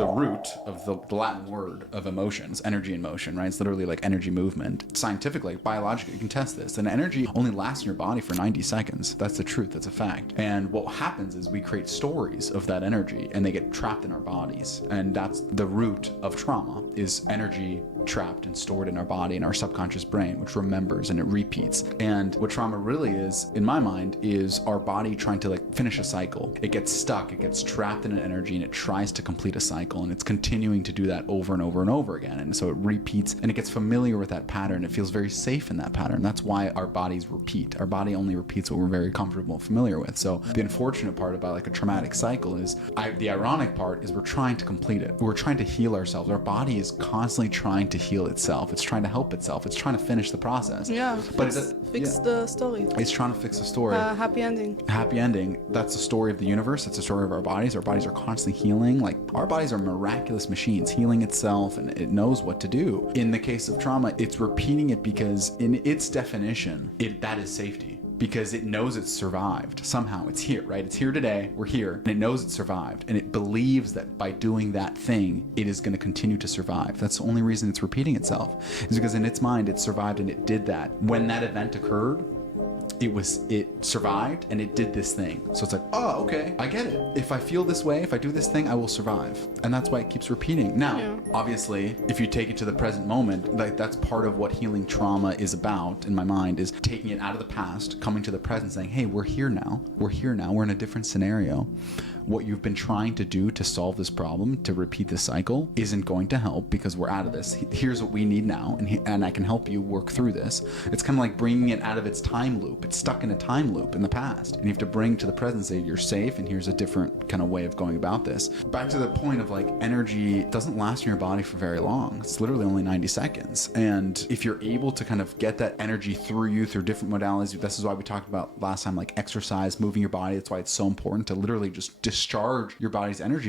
the root of the Latin word of emotions, energy and motion, right? It's literally like energy movement. Scientifically, biologically, you can test this. And energy only lasts in your body for 90 seconds. That's the truth. That's a fact. And what happens is we create stories of that energy and they get trapped in our bodies. And that's the root of trauma, is energy trapped and stored in our body, in our subconscious brain, which remembers and it repeats. And what trauma really is, in my mind, is our body trying to like finish a cycle. It gets stuck, it gets trapped in an energy, and it tries to complete a cycle, and it's continuing to do that over and over and over again. And so it repeats, and it gets familiar with that pattern. It feels very safe in that pattern. That's why our bodies repeat. Our body only repeats what we're very comfortable and familiar with. So the unfortunate part about like a traumatic cycle is, the ironic part is we're trying to complete it. We're trying to heal ourselves. Our body is constantly trying to heal itself. It's trying to help itself. It's trying to finish the process. Yeah, but fix the story. It's trying to fix the story. Happy ending. Happy ending. That's the story of the universe. That's the story of our bodies. Our bodies are constantly healing. Like, our bodies are miraculous machines, healing itself, and it knows what to do. In the case of trauma, it's repeating it because in its definition, that is safety. Because it knows it's survived. Somehow it's here, right? It's here today, we're here, and it knows it survived. And it believes that by doing that thing, it is going to continue to survive. That's the only reason it's repeating itself, is because in its mind, it survived and it did that. When that event occurred, it survived and it did this thing. So it's like, oh, okay, I get it. If I feel this way, if I do this thing, I will survive. And that's why it keeps repeating. Now, obviously, if you take it to the present moment, like that's part of what healing trauma is about, in my mind, is taking it out of the past, coming to the present, saying, hey, we're here now. We're here now. We're in a different scenario. What you've been trying to do to solve this problem, to repeat this cycle, isn't going to help because we're out of this. Here's what we need now, and I can help you work through this. It's kind of like bringing it out of its time loop. It's stuck in a time loop in the past, and you have to bring to the present, say you're safe, and here's a different kind of way of going about this. Back to the point of like, energy doesn't last in your body for very long. It's literally only 90 seconds. And if you're able to kind of get that energy through you through different modalities, this is why we talked about last time, like exercise, moving your body. That's why it's so important to literally just discharge your body's energy